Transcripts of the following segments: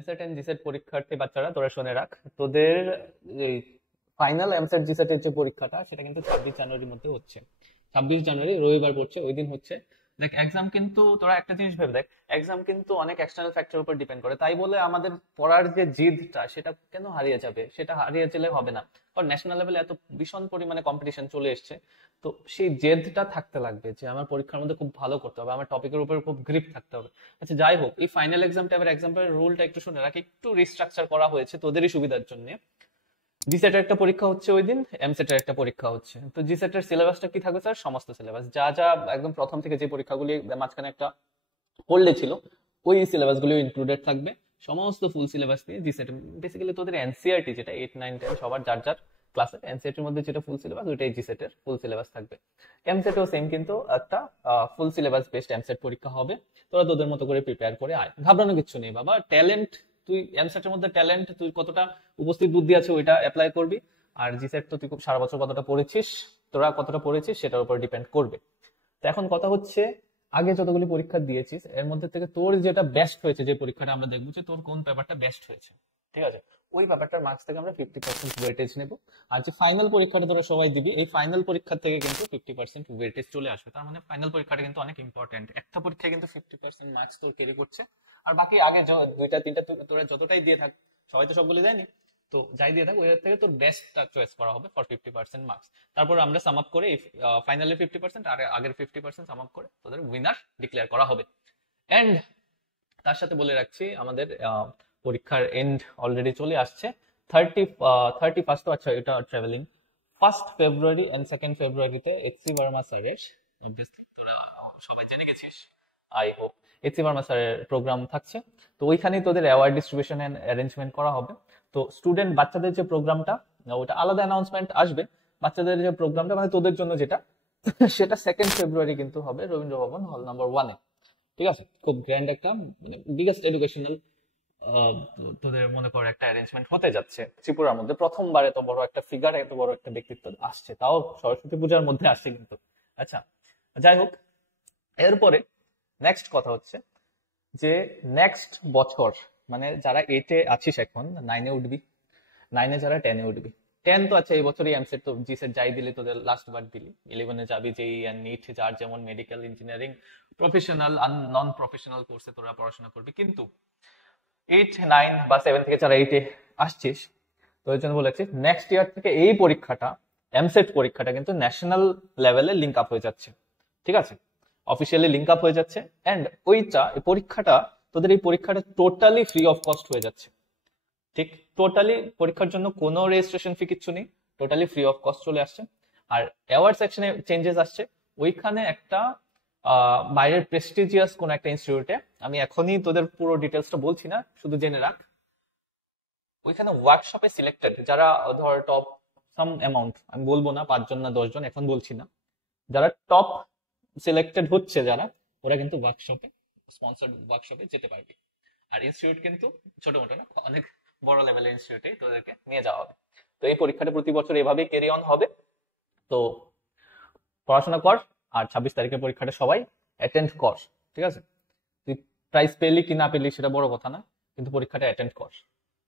এমসেট and জিসেট পরীক্ষার্থী বাচ্চারা তোরা শুনে রাখ, তোদের ফাইনাল এমসেট জিসেট এর যে পরীক্ষাটা সেটা কিন্তু 26 জানুয়ারির মধ্যে হচ্ছে। 26 জানুয়ারি রবিবার পড়ছে, ওই দিন হচ্ছে। দেখ এক্সাম কিন্তু তোরা একটা জিনিস ভেবে দেখ, এক্সাম কিন্তু অনেক এক্সটার্নাল ফ্যাক্টরের উপর ডিপেন্ড করে, তাই বলে আমাদের পড়ার যে জিদটা সেটা কেন হারিয়ে যাবে? সেটা হারিয়ে গেলে হবে না, কারণ ন্যাশনাল লেভেলে এত ভীষণ পরিমাণে কম্পিটিশন চলে এসছে। তো সেই জেদটা থাকতে লাগবে যে আমার পরীক্ষার মধ্যে খুব ভালো করতে হবে, আমার টপিকের উপর খুব গ্রিপ থাকতে হবে। আচ্ছা যাই হোক, এই ফাইনাল এক্সামটা এবার এক্সাম্পলের রুলটা একটু শুনে রাখ, একটু রিস্ট্রাকচার করা হয়েছে তোদেরই সুবিধার জন্য। জিসেটের একটা পরীক্ষা হচ্ছে ওই দিন, এমসেটের একটা পরীক্ষা হচ্ছে। তো জিসেটের সিলেবাসটা কি থাকবে স্যার? সমস্ত সিলেবাস যা যা একদম প্রথম থেকে যে পরীক্ষাগুলি মাঝখানে একটা পড়লে ছিল ওই সিলেবাস গুলো ইনক্লুডেড থাকবে, সমস্ত ফুল সিলেবাস দিয়ে জিসেট। বেসিক্যালি তোদের এনসিআরটি যেটা 8, 9, 10 সবার যার যার ক্লাসে এনসিআরটির মধ্যে যেটা ফুল সিলেবাস ওইটাই জিসেটের ফুল সিলেবাস থাকবে। এমসেটও সেম, কিন্তু একটা ফুল সিলেবাস বেসড এমসেট পরীক্ষা হবে। তোরা তোদের মতো করে প্রিপেয়ার করে আয়, ঘাবড়ানো কিছু নেই বাবা। ট্যালেন্ট তুই এমসেটের মধ্যে ট্যালেন্ট তুই কতটা উপস্থিত বুদ্ধি আছে ওইটা অ্যাপ্লাই করবি, আর জিসেট তো তুই খুব সারা বছর কতটা পড়েছিস, তোরা কতটা পড়েছিস সেটার উপর ডিপেন্ড করবে। তো এখন কথা হচ্ছে, আগে যতগুলি পরীক্ষা দিয়েছিস এর মধ্যে থেকে তোর যেটা বেস্ট হয়েছে, যে পরীক্ষাটা আমরা দেখবো যে তোর কোন পেপারটা বেস্ট হয়েছে, ঠিক আছে? ওই পেপারটার মার্কস থেকে আমরা 50% ওয়েটেজ নেব। আর যে ফাইনাল পরীক্ষাটা তোরা সবাই দিবি, এই ফাইনাল পরীক্ষা থেকে কিন্তু 50% ওয়েটেজ চলে আসবে। তার মানে ফাইনাল পরীক্ষাটা কিন্তু অনেক ইম্পর্টেন্ট। একটা পরীক্ষায় কিন্তু 50% মার্কস তোর ক্যারি করছে, আর বাকি আগে দুইটা তিনটা তোরা যতটাই দিয়ে থাক, সবাই তো সবগুলি দেয়নি, তো যাই দিয়ে থাক ওই থেকে তোর বেস্টটা চয়েস করা হবে ফর 50% মার্কস। তারপর আমরা সাম আপ করে ফাইনালের 50% আর আগের 50% সাম আপ করে তোদের উইনার ডিক্লেয়ার করা হবে। এন্ড তার সাথে বলে রাখছি, আমাদের পরীক্ষার এন্ড অলরেডি চলে আসছে। 31st, আচ্ছা এটা travelling 1st February and 2nd ফেব্রুয়ারিতে এইচসি ভার্মা স্যারের, অবভিয়াসলি তোরা সবাই জেনে গেছিস আই হোপ, এইচসি ভার্মা স্যারের প্রোগ্রাম থাকছে। তো ওইখানেই তোদের অ্যাওয়ার্ড ডিস্ট্রিবিউশন এন্ড অ্যারেঞ্জমেন্ট করা হবে। তো স্টুডেন্ট বাচ্চাদের যে প্রোগ্রামটা ওটা আলাদা অ্যানাউন্সমেন্ট আসবে, বাচ্চাদের যে প্রোগ্রামটা মানে তোদের জন্য যেটা, সেটা 2nd ফেব্রুয়ারি কিন্তু হবে রবীন্দ্র ভবন হল নাম্বার 1-এ। ঠিক আছে, খুব গ্র্যান্ড একটা মানে বিগেস্ট এডুকেশনাল তোদের মনে করো একটা অ্যারেঞ্জমেন্ট হতে যাচ্ছে ত্রিপুরার মধ্যে। প্রথমবার এত বড় একটা ফিগার, এত বড় একটা ব্যক্তিত্ব আসছে, তাও সরস্বতী পূজার মধ্যে আসছে কিন্তু। আচ্ছা যাই হোক, এরপরে নেক্সট কথা হচ্ছে যে নেক্সট বছর মানে যারা 8-এ আছিস এখন 9-এ উঠবি, 9-এ যারা 10-এ উঠবি। 10 তো আচ্ছা এই বছরই এমসেট তো জিসেট যাই দিলি তোদের লাস্ট বার দিলি, 11-এ যাবি যেই আর নিট, যার যেমন মেডিকেল, ইঞ্জিনিয়ারিং, প্রফেশনাল আর নন প্রফেশনাল কোর্সে তোরা পড়াশোনা করবি। কিন্তু 8, 9 বা 7 থেকে যারা 8-এ আসছিস, তো ওই জন্য বলেছি নেক্সট ইয়ার থেকে এই পরীক্ষাটা এমসেট পরীক্ষাটা কিন্তু ন্যাশনাল লেভেলে লিঙ্ক আপ হয়ে যাচ্ছে। ঠিক আছে, অফিসিয়ালি লিঙ্ক আপ হয়ে যাচ্ছে। এন্ড ওইটা এই পরীক্ষাটা তোদের এই পরীক্ষাটা টোটালি ফ্রি অফ কস্ট হয়ে যাচ্ছে। ঠিক, টোটালি পরীক্ষার জন্য কোনো রেজিস্ট্রেশন ফি কিচ্ছু নেই, টোটালি ফ্রি অফ কস্ট চলে আসছে। আর অ্যাওয়ার্ড সেকশনে চেঞ্জেস আসছে, ওইখানে একটা বাইরের প্রেস্টিজিয়াস কোন একটা ইনস্টিটিউটে, আমি এখনই তোদের পুরো ডিটেলসটা বলছি না, শুধু জেনে রাখ, ওইখানে ওয়ার্কশপে সিলেক্টেড যারা ধর টপ সাম অ্যামাউন্ট, আমি বলবো না 5 জন না 10 জন, এখন বলছি না, যারা টপ সিলেক্টেড হচ্ছে যারা, ওরা কিন্তু ওয়ার্কশপে স্পন্সর্ড ওয়ার্কশপে যেতে পারবে। আর ইনস্টিটিউট কিন্তু ছোট মোটো না, অনেক বড় লেভেলের ইনস্টিটিউটে তোদেরকে নিয়ে যাওয়া হবে। তো এই পরীক্ষাটা প্রতি বছর এভাবেই ক্যারি অন হবে। তো পড়াশোনা কর, আর 26 তারিখের পরীক্ষাটা সবাই অ্যাটেন্ড কর। ঠিক আছে, তুই প্রাইজ পেলি কি না পেলি সেটা বড় কথা না, কিন্তু পরীক্ষাটা অ্যাটেন্ড কর।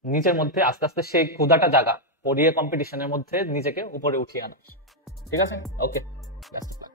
নিজের মধ্যে আস্তে আস্তে সেই ক্ষুধাটা জাগা, পড়িয়ে কম্পিটিশনের মধ্যে নিজেকে উপরে উঠিয়ে আনা। ঠিক আছে, ওকে, বেস্ট অফ লাক।